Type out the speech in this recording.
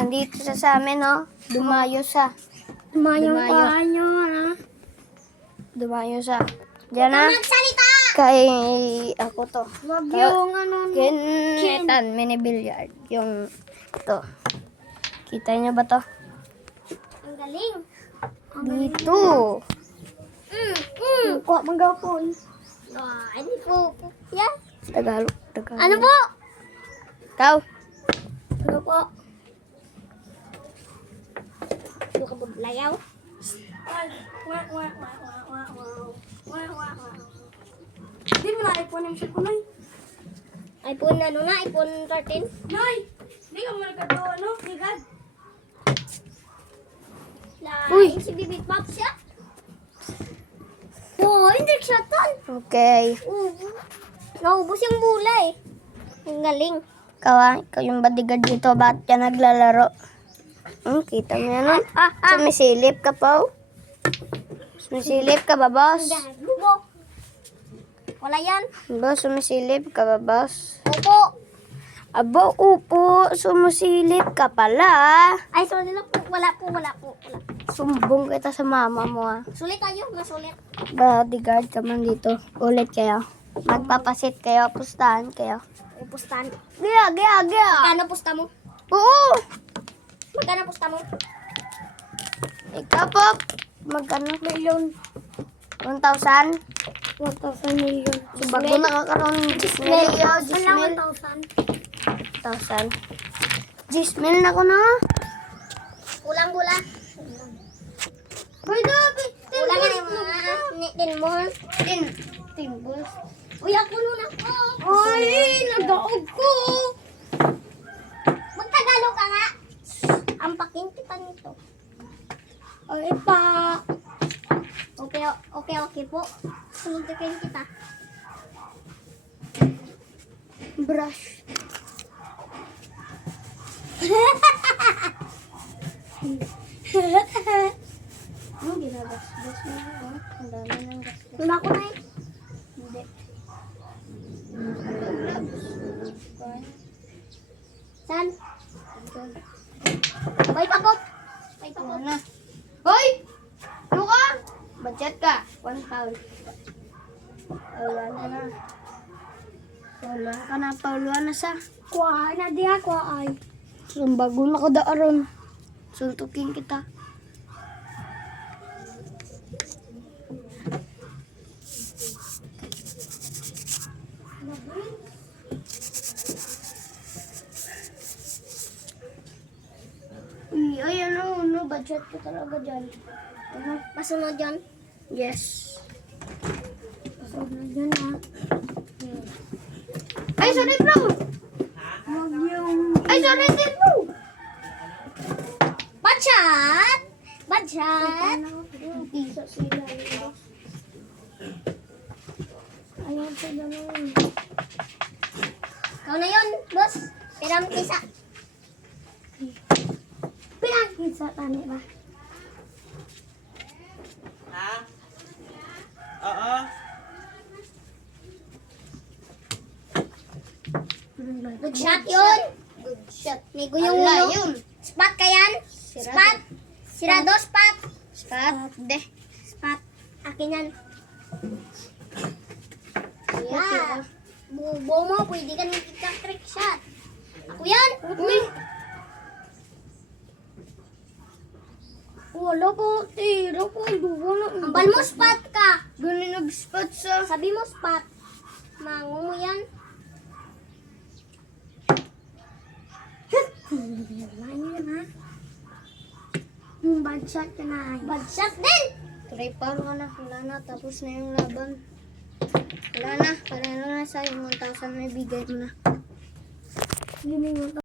andito siya sa amin, no? Dumayo siya. Dumayo. Dumayo siya. Diyan na. Magsalita! Kay ako to. Wag yung ano. Kinetan, mini billiard. Yung ito. Kita niyo ba to? Ang galing. Dito. Kuha manggapon. Ano po? Yeah. Tagalog. Ano po? Ikaw. Ano po? Ano ka buglayaw? Di mo na iPhone yung cellphone, Nay. iPhone ano na? iPhone 13? Nay! Di ka mo nagkatawa, ano? Higad. Uy! Si Bibi Pop siya? Oo, hindi siya ton. Okay. Naubos yung bulay. Ang galing. Ikaw yung bodyguard dito. Bakit ka naglalaro? Kita mo yan, no? Sumisilip ka pa, oh. Sumisilip ka ba, boss? Gago. Wala yan. Boss, sumisilip ka ba, boss? Opo. Abo, upo. Sumusilip ka pala. Ay, sorry lang po. Wala po. Sumbong kita sa mama mo, ah. Sulit tayo. Masulit. Bodyguard ka man dito. Ulit kayo. Magpapasit kayo. Pustahan kayo. Pustahan. Gaya. Magkano pusta mo? Oo! Magkano pusta mo? Ikaw po. Magkano? Million. 1,000? 1,000 million. So, bago nakakaroon ng 10 million. 10 Wala, mil. 1,000. 10 mil na ko na. Kulang. Boy, gabi. Kulang nga yung mga tin mo. 10 balls. Uy, ako nun ako. Ay, nagaog ko. Magtagalog ka nga. Ampakin kita nito. Ay, pa. Okay po. Sunod-takin kita. Brush. Ano ginabas-bas mo? Ang dami ng gas-gas. Luma ko na eh. Hindi. Saan? Bay pa po. Ano na? Hoy! Ano ka? Budget ka. 1 pound. Wala na. Wala ka na. Pauluan na sa. Kuha na di ako ay. Bago na kadaaron. Suntukin kita. Ay, ano, budget ko talaga dyan. Ano? Masunod yun. Yes. Masunod yun ha. Ay, sorry bro! Huwag yung... Ay, sorry din bro! Badshot! Badshot! Isa sila. Ayan sila nun. Ikaw na yun, boss. Piram kisa. Pirang kisa, tani ba? Ha? Oo. Good shot yun. Good shot. May guyong Ala, ulo. yun. Spot ka yan? Sirado. Spot. Sirado, spot. Spot. De. Spot. Akin yan. Okay, Yeah. Bubo mo, pwede ka nang trick shot. Ako yan. Uy! Wala po, tira po. Ambal mo, spot ka. Ganun nag-spot sa... Sabi mo, spot. Mango mo yan. Yung bad shot ka na. Bad shot din. Tripal ka na. Wala na. Tapos na yung laban. Wala na. Pareho na sa yung 1,000 na ibigay mo na. Yun yung